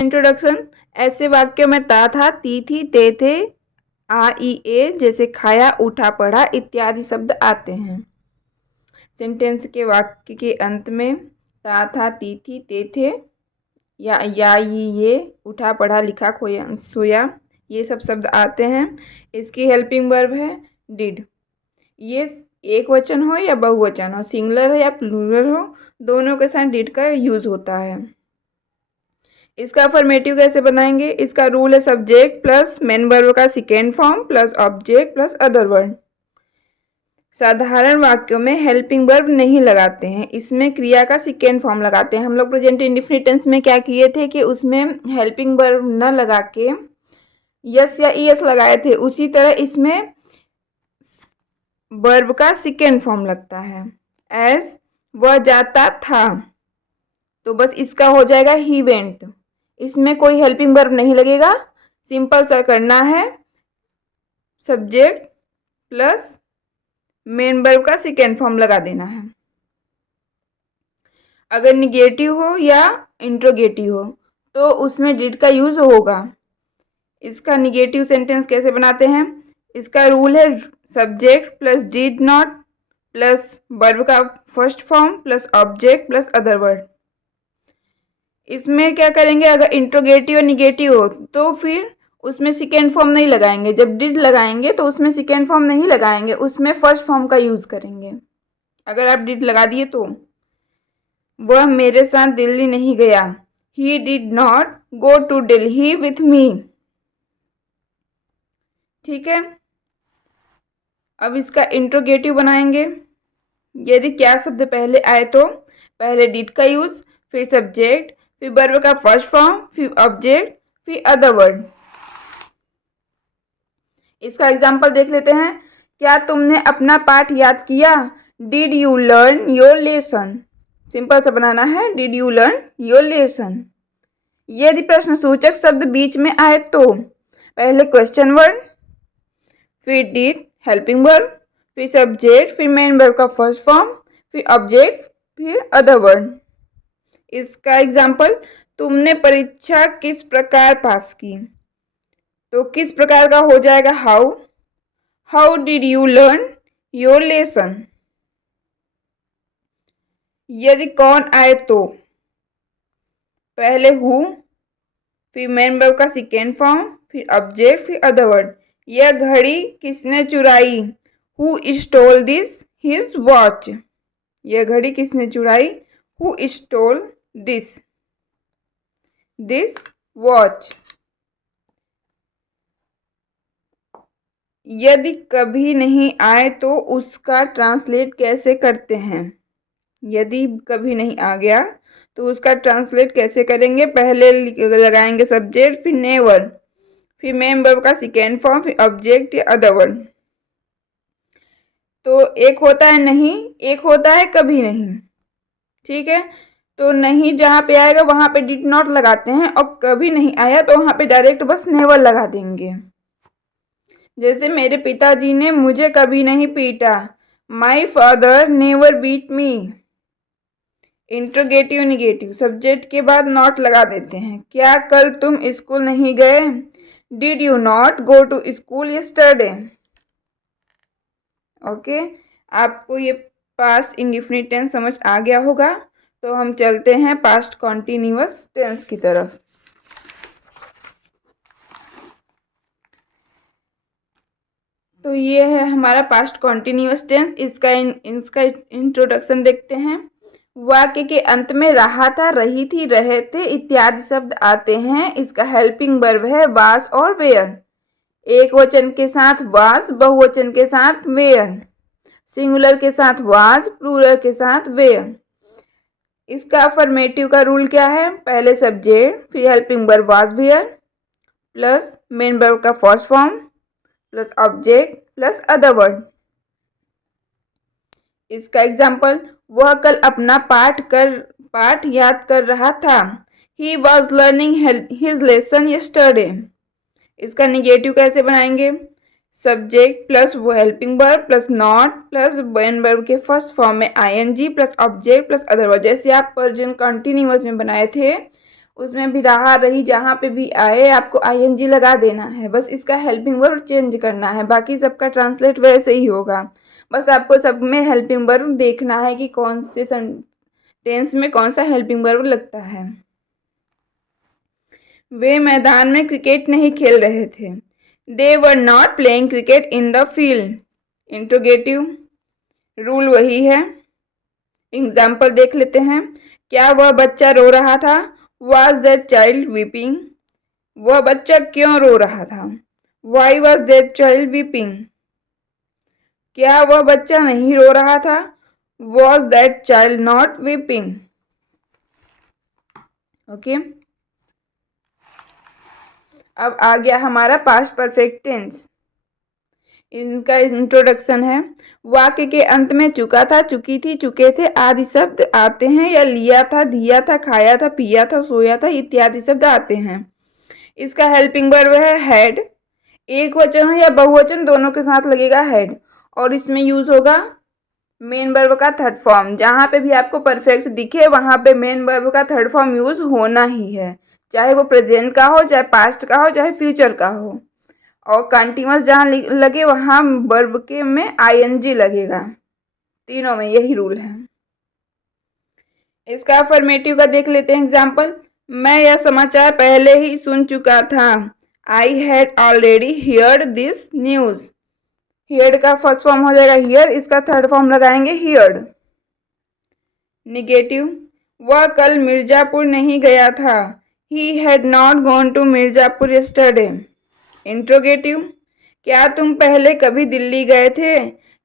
Introduction. ऐसे वाक्यों में ता था, ती थी, ते थे, आ ई ए जैसे खाया, उठा, पढ़ा इत्यादि शब्द आते हैं। सेंटेंस के वाक्य के अंत में ता था, ती थी, ते थे या ये उठा, पढ़ा, लिखा, खोया, सोया ये सब शब्द आते हैं। इसकी हेल्पिंग वर्ब है डिड। ये एक वचन हो या बहुवचन हो, सिंगुलर हो या प्लूरल हो, दोनों के साथ डिड का यूज होता है। इसका अफर्मेटिव कैसे बनाएंगे? इसका रूल है सब्जेक्ट प्लस मेन वर्ब का second form plus object plus other word. साधारण वाक्यों में हेल्पिंग वर्ब नहीं लगाते हैं, इसमें क्रिया का सेकेंड फॉर्म लगाते हैं। हम लोग प्रेजेंट इंडेफिनिट टेंस में क्या किए थे कि उसमें हेल्पिंग वर्ब न लगा के यस या ईएस लगाए थे, उसी तरह इसमें वर्ब का सेकेंड फॉर्म लगता है। एज वह जाता था, तो बस इसका हो जाएगा ही वेंट। इसमें कोई हेल्पिंग वर्ब नहीं लगेगा, सिंपल सा करना है सब्जेक्ट प्लस मेन वर्ब का सेकेंड फॉर्म लगा देना है। अगर निगेटिव हो या इंट्रोगेटिव हो तो उसमें डिड का यूज होगा। इसका निगेटिव सेंटेंस कैसे बनाते हैं? इसका रूल है subject plus did not plus verb का first form plus object plus other word. इसमें क्या करेंगे? अगर इंट्रोगेटिव और निगेटिव हो तो फिर उसमें सेकेंड फॉर्म नहीं लगाएंगे। जब डिड लगाएंगे तो उसमें सेकेंड फॉर्म नहीं लगाएंगे, उसमें फर्स्ट फॉर्म का यूज करेंगे। अगर आप डिड लगा दिए तो वह मेरे साथ दिल्ली नहीं गया, he did not go to Delhi with me. ठीक है, अब इसका इंट्रोगेटिव बनाएंगे। यदि क्या शब्द पहले आए तो पहले डिड का यूज, फिर सब्जेक्ट, फिर वर्ब का फर्स्ट फॉर्म, फिर ऑब्जेक्ट, फिर अदर वर्ड। इसका एग्जाम्पल देख लेते हैं। क्या तुमने अपना पाठ याद किया? Did you learn your lesson. Simple सा बनाना है, did you learn your lesson. यदि प्रश्न सूचक शब्द बीच में आए तो पहले क्वेश्चन वर्ड, फिर डिड हेल्पिंग वर्ब, फिर सब्जेक्ट, फिर मेन वर्ब का फर्स्ट फॉर्म, फिर ऑब्जेक्ट, फिर अदर वर्ड। इसका एग्जाम्पल, तुमने परीक्षा किस प्रकार पास की? तो किस प्रकार का हो जाएगा how. How did you learn your lesson. यदि कौन आए तो पहले हु, फिर मेन वर्ब का सेकेंड फॉर्म, फिर ऑब्जेक्ट, फिर अदर वर्ड। यह घड़ी किसने चुराई? Who stole this his watch. यह घड़ी किसने चुराई? Who stole this watch. यदि कभी नहीं आए तो उसका ट्रांसलेट कैसे करते हैं? यदि कभी नहीं आ गया तो उसका ट्रांसलेट कैसे करेंगे? पहले लगाएंगे सब्जेक्ट, फिर नेवर, फिर मेन वर्ब का सेकेंड फॉर्म, फिर ऑब्जेक्ट या अदर वर्ड। तो एक होता है नहीं, एक होता है कभी नहीं। ठीक है, तो नहीं जहाँ पे आएगा वहाँ पे डिड नॉट लगाते हैं, और कभी नहीं आया तो वहाँ पे डायरेक्ट बस नेवर लगा देंगे। जैसे मेरे पिताजी ने मुझे कभी नहीं पीटा, my father never beat me. Interrogative negative, subject के बाद नॉट लगा देते हैं। क्या कल तुम स्कूल नहीं गए? Did you not go to school yesterday. Okay, आपको ये पास्ट इंडेफिनिट टेंस समझ आ गया होगा। तो हम चलते हैं पास्ट कॉन्टिन्यूअस टेंस की तरफ। तो ये है हमारा पास्ट कॉन्टिन्यूअस टेंस। इसका इंट्रोडक्शन देखते हैं। वाक्य के अंत में रहा था, रही थी, रहे थे इत्यादि शब्द आते हैं। इसका हेल्पिंग वर्ब है वाज और वेयर। एक वचन के साथ वाज, बहुवचन के साथ वेयर, सिंगुलर के साथ वाज, प्लूरल के साथ वेयर। इसका अफर्मेटिव का रूल क्या है? पहले सब्जेक्ट, फिर helping verb was were plus main verb का first form plus object plus other word. इसका एग्जाम्पल, वह कल अपना पाठ याद कर रहा था। He was learning his lesson yesterday. इसका निगेटिव कैसे बनाएंगे? सब्जेक्ट प्लस वो helping verb plus not plus main verb के फर्स्ट फॉर्म में ING plus object plus other verb. जैसे आप प्रेजेंट कंटिन्यूअस में बनाए थे उसमें भी रहा रही जहाँ पे भी आए आपको आईएनजी लगा देना है, बस इसका हेल्पिंग वर्ब चेंज करना है, बाकी सबका ट्रांसलेट वैसे ही होगा। बस आपको सब में हेल्पिंग वर्ब देखना है कि कौन से टेंस में कौन सा हेल्पिंग वर्ब लगता है। वे मैदान में क्रिकेट नहीं खेल रहे थे। They were not playing cricket in the field. Interrogative rule वही है। एग्जाम्पल देख लेते हैं। क्या वह बच्चा रो रहा था? Was that child weeping? वह बच्चा क्यों रो रहा था? Why was that child weeping? क्या वह बच्चा नहीं रो रहा था? Was that child not weeping? Okay, अब आ गया हमारा पास्ट परफेक्ट टेंस। इनका इंट्रोडक्शन है। वाक्य के अंत में चुका था, चुकी थी, चुके थे आदि शब्द आते हैं, या लिया था, दिया था, खाया था, पिया था, सोया था इत्यादि शब्द आते हैं। इसका हेल्पिंग वर्ब है हैड। एक वचन हो या बहुवचन दोनों के साथ लगेगा हैड, और इसमें यूज होगा मेन वर्ब का थर्ड फॉर्म। जहाँ पे भी आपको परफेक्ट दिखे वहाँ पे मेन वर्ब का थर्ड फॉर्म यूज होना ही है, चाहे वो प्रेजेंट का हो, चाहे पास्ट का हो, चाहे फ्यूचर का हो। और कंटिन्यूअस जहाँ लगे वहाँ वर्ब के में आईएनजी लगेगा। तीनों में यही रूल है। इसका अफर्मेटिव का देख लेते हैं एग्जाम्पल। मैं यह समाचार पहले ही सुन चुका था। I had already heard this news. Heard का फर्स्ट फॉर्म हो जाएगा हियर, इसका थर्ड फॉर्म लगाएंगे हियर्ड। निगेटिव, वह कल मिर्जापुर नहीं गया था। He had not gone to Mirzapur yesterday. Interrogative, क्या तुम पहले कभी दिल्ली गए थे?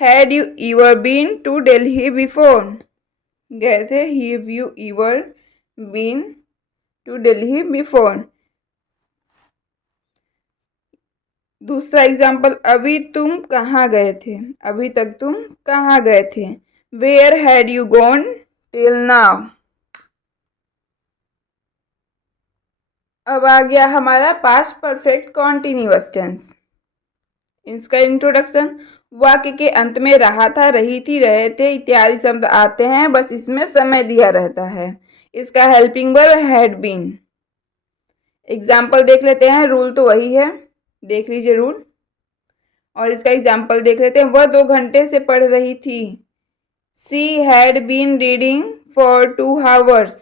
Had you ever been to Delhi before? गए थे। Have you ever been to Delhi before? दूसरा एग्जाम्पल, अभी तुम कहाँ गए थे? अभी तक तुम कहाँ गए थे? Where had you gone till now? अब आ गया हमारा पास्ट परफेक्ट कॉन्टिन्यूअस टेंस। इसका इंट्रोडक्शन। वाक्य के अंत में रहा था, रही थी, रहे थे इत्यादि शब्द आते हैं, बस इसमें समय दिया रहता है। इसका helping verb had been. Example देख लेते हैं। रूल तो वही है, देख लीजिए रूल। और इसका एग्जाम्पल देख लेते हैं। वह 2 घंटे से पढ़ रही थी। She had been reading for 2 hours।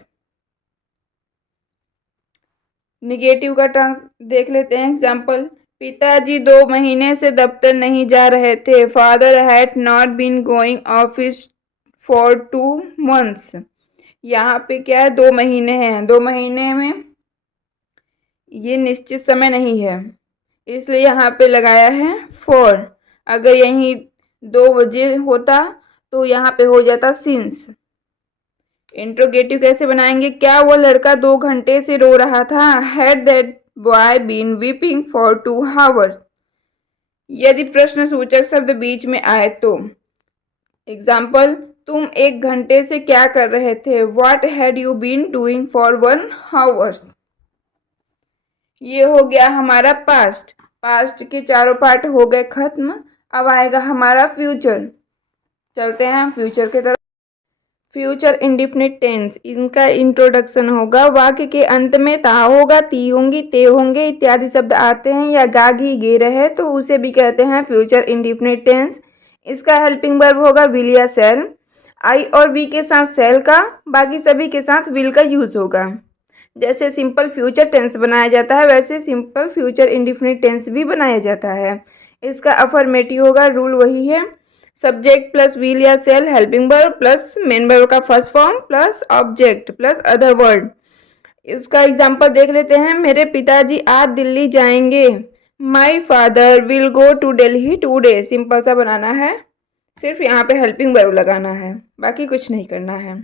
Negative का टर्म्स देख लेते हैं एग्जाम्पल। पिताजी 2 महीने से दफ्तर नहीं जा रहे थे। Father had not been going office for 2 months। यहाँ पे क्या है, 2 महीने हैं, 2 महीने में ये निश्चित समय नहीं है, इसलिए यहाँ पे लगाया है फॉर। अगर यहीं 2 बजे होता तो यहाँ पे हो जाता सिंस। इंट्रोगेटिव कैसे बनाएंगे। क्या वो लड़का 2 घंटे से रो रहा था? Had that boy been weeping for 2 hours? यदि प्रश्न सूचक शब्द बीच में आए तो एग्जाम्पल, तुम 1 घंटे से क्या कर रहे थे? What had you been doing for 1 hour? ये हो गया हमारा पास्ट। पास्ट के चारों पार्ट हो गए खत्म। अब आएगा हमारा फ्यूचर। चलते हैं फ्यूचर की तरफ। फ्यूचर इंडिफिनिट टेंस, इनका इंट्रोडक्शन होगा। वाक्य के अंत में ता होगा, ती होंगी, ते होंगे इत्यादि शब्द आते हैं, या गा घी गे रहे तो उसे भी कहते हैं फ्यूचर इंडिफिनिट टेंस। इसका हेल्पिंग वर्ब होगा विल या सेल। आई और वी के साथ सेल का, बाकी सभी के साथ विल का यूज होगा। जैसे सिंपल फ्यूचर टेंस बनाया जाता है वैसे सिंपल फ्यूचर इंडिफिनिट टेंस भी बनाया जाता है। इसका अफर्मेटिव होगा, रूल वही है। सब्जेक्ट प्लस विल या shall, helping verb plus main verb का first form plus object plus other word. इसका एग्जांपल देख लेते हैं। मेरे पिताजी आज दिल्ली जाएंगे। My father will go to Delhi today. Simple सा बनाना है, सिर्फ यहाँ पे हेल्पिंग वर्ब लगाना है, बाकी कुछ नहीं करना है।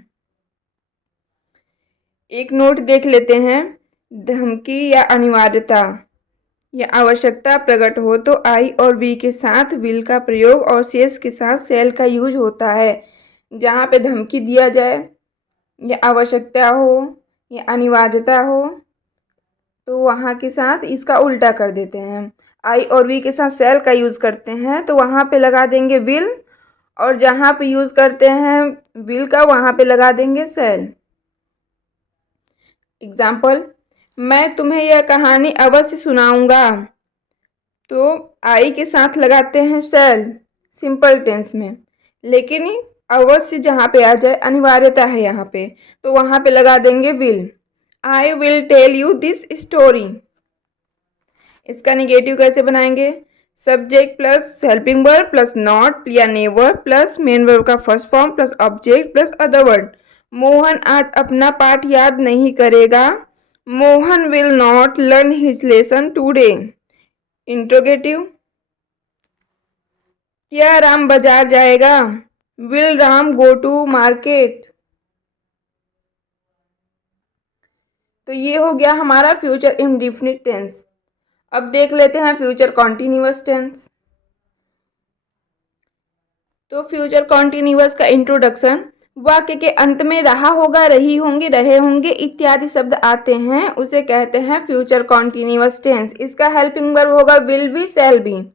एक नोट देख लेते हैं। धमकी या अनिवार्यता या आवश्यकता प्रकट हो तो आई और वी के साथ विल का प्रयोग और शेष के साथ सेल का यूज होता है। जहाँ पे धमकी दिया जाए या आवश्यकता हो या अनिवार्यता हो तो वहाँ के साथ इसका उल्टा कर देते हैं। आई और वी के साथ सेल का यूज़ करते हैं तो वहाँ पे लगा देंगे विल, और जहाँ पे यूज़ करते हैं विल का वहाँ पे लगा देंगे सेल। एग्जाम्पल, मैं तुम्हें यह कहानी अवश्य सुनाऊंगा, तो आई के साथ लगाते हैं सेल सिंपल टेंस में, लेकिन अवश्य जहाँ पे आ जाए अनिवार्यता है यहाँ पे, तो वहाँ पे लगा देंगे will. I will tell you this story. इसका निगेटिव कैसे बनाएंगे? Subject plus helping verb plus not या नेवर प्लस मेन वर्ब का first form plus object plus other word. Mohan आज अपना पाठ याद नहीं करेगा। Mohan will not learn his lesson today. Interrogative, क्या राम बाजार जाएगा? Will Ram go to market. तो ये हो गया हमारा फ्यूचर इंडेफिनिट टेंस। अब देख लेते हैं फ्यूचर कॉन्टिन्यूअस टेंस। तो फ्यूचर कॉन्टिन्यूअस का इंट्रोडक्शन, वाक्य के अंत में रहा होगा, रही होंगी, रहे होंगे इत्यादि शब्द आते हैं, उसे कहते हैं फ्यूचर कॉन्टिन्यूअस टेंस। इसका हेल्पिंग वर्ब होगा विल बी, शैल बी।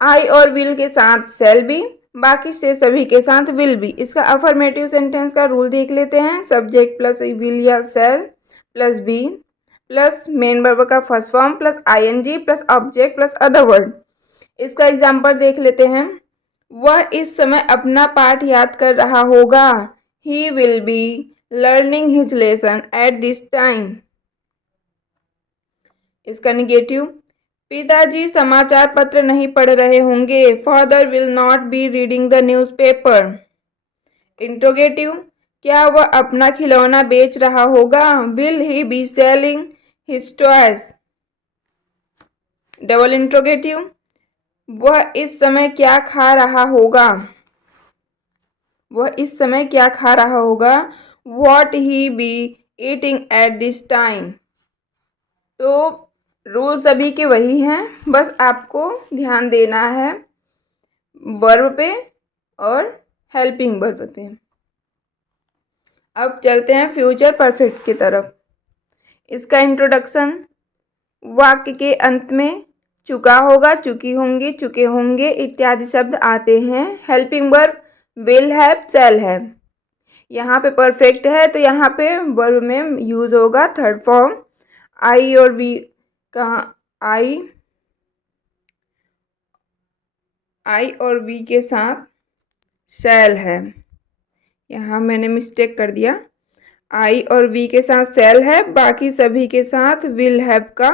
आई और विल के साथ शैल बी, बाकी से सभी के साथ विल बी। इसका अफर्मेटिव सेंटेंस का रूल देख लेते हैं। सब्जेक्ट प्लस विल या shall plus be plus main verb का first form plus ING plus object plus other word. इसका एग्जाम्पल देख लेते हैं। वह इस समय अपना पाठ याद कर रहा होगा। He will be learning his lesson at this time. इसका निगेटिव, पिताजी समाचार पत्र नहीं पढ़ रहे होंगे। Father will not be reading the newspaper. Interrogative, क्या वह अपना खिलौना बेच रहा होगा? Will he be selling his toys. Double interrogative, वह इस समय क्या खा रहा होगा? वह इस समय क्या खा रहा होगा? What he be eating at this time. तो रूल सभी के वही हैं, बस आपको ध्यान देना है वर्ब पे और हेल्पिंग वर्ब पे। अब चलते हैं फ्यूचर परफेक्ट की तरफ। इसका इंट्रोडक्शन, वाक्य के अंत में चुका होगा, चुकी होंगी, चुके होंगे इत्यादि शब्द आते हैं। Helping verb will have, shall have. यहाँ पे परफेक्ट है तो यहाँ पे वर्ब में यूज होगा थर्ड फॉर्म। आई और वी का आई और वी के साथ शैल है। यहाँ मैंने मिस्टेक कर दिया। आई और वी के साथ शैल है, बाकी सभी के साथ विल हैव का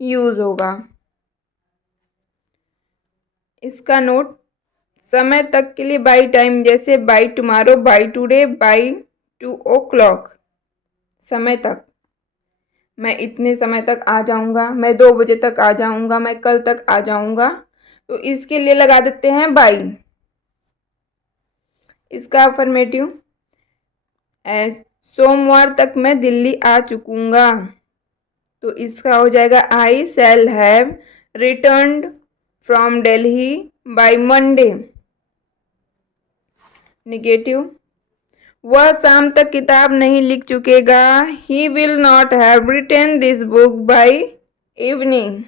यूज होगा। इसका नोट, समय तक के लिए बाई टाइम, जैसे by tomorrow, by today, by 2 o'clock। समय तक, मैं इतने समय तक आ जाऊंगा, मैं 2 बजे तक आ जाऊंगा, मैं कल तक आ जाऊंगा, तो इसके लिए लगा देते हैं बाई। इसका अफर्मेटिव, एज सोमवार तक मैं दिल्ली आ चुकूंगा, तो इसका हो जाएगा I shall have returned from Delhi by Monday. Negative, वह शाम तक किताब नहीं लिख चुकेगा। He will not have written this book by evening.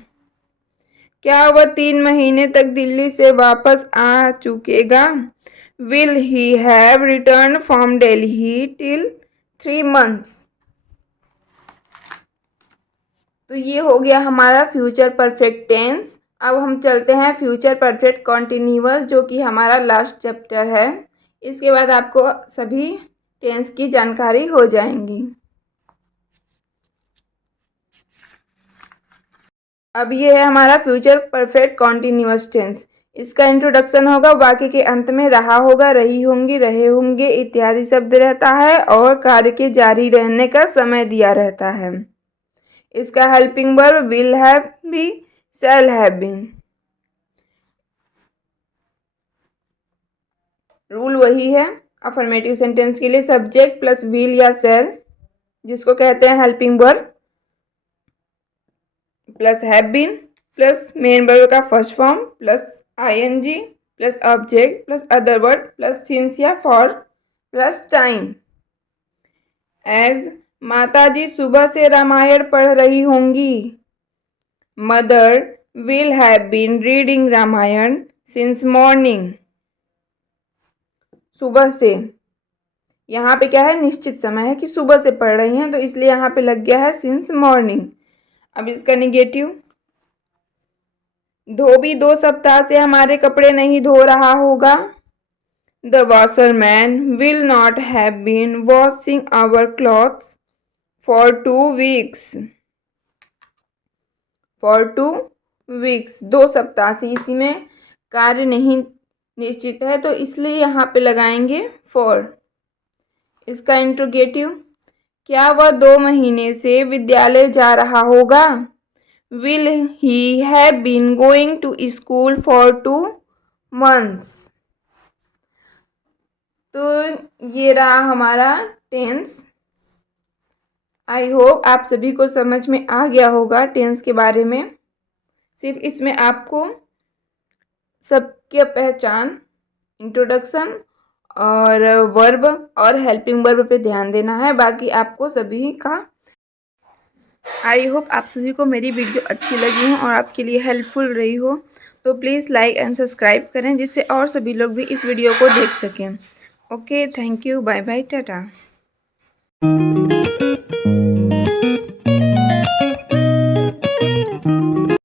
क्या वह 3 महीने तक दिल्ली से वापस आ चुकेगा? Will he have return from Delhi till 3 months। तो ये हो गया हमारा फ्यूचर परफेक्ट टेंस। अब हम चलते हैं फ्यूचर परफेक्ट कॉन्टिन्यूअस, जो कि हमारा लास्ट चैप्टर है। इसके बाद आपको सभी टेंस की जानकारी हो जाएंगी। अब ये है हमारा फ्यूचर परफेक्ट कॉन्टिन्यूअस टेंस। इसका इंट्रोडक्शन होगा, वाक्य के अंत में रहा होगा, रही होंगी, रहे होंगे इत्यादि शब्द रहता है और कार्य के जारी रहने का समय दिया रहता है। इसका helping verb will have be, shall have been. Rule वही है अफर्मेटिव सेंटेंस के लिए। सब्जेक्ट प्लस विल या शैल, जिसको कहते हैं helping verb, plus have been plus main verb का first form plus ING plus object plus other word plus since या फॉर प्लस टाइम। एज माताजी सुबह से रामायण पढ़ रही होंगी। Mother will have been reading Ramayana since morning. सुबह से, यहाँ पे क्या है, निश्चित समय है कि सुबह से पढ़ रही हैं, तो इसलिए यहाँ पे लग गया है since morning. अब इसका निगेटिव, धोबी 2 सप्ताह से हमारे कपड़े नहीं धो रहा होगा. The washerman will not have been washing our clothes for 2 weeks. For 2 weeks, 2 सप्ताह से, इसी में कार्य नहीं निश्चित है तो इसलिए यहाँ पे लगाएंगे for. इसका इंट्रोगेटिव, क्या वह 2 महीने से विद्यालय जा रहा होगा. Will he have been going to school for 2 months. तो ये रहा हमारा टेंस. आई होप आप सभी को समझ में आ गया होगा टेंस के बारे में. सिर्फ इसमें आपको सबकी पहचान, इंट्रोडक्शन और वर्ब और हेल्पिंग वर्ब पे ध्यान देना है. बाकी आपको सभी का, आई होप आप सभी को मेरी वीडियो अच्छी लगी हो और आपके लिए हेल्पफुल रही हो. तो प्लीज़ लाइक एंड सब्सक्राइब करें जिससे और सभी लोग भी इस वीडियो को देख सकें. Okay, thank you, bye bye, Tata.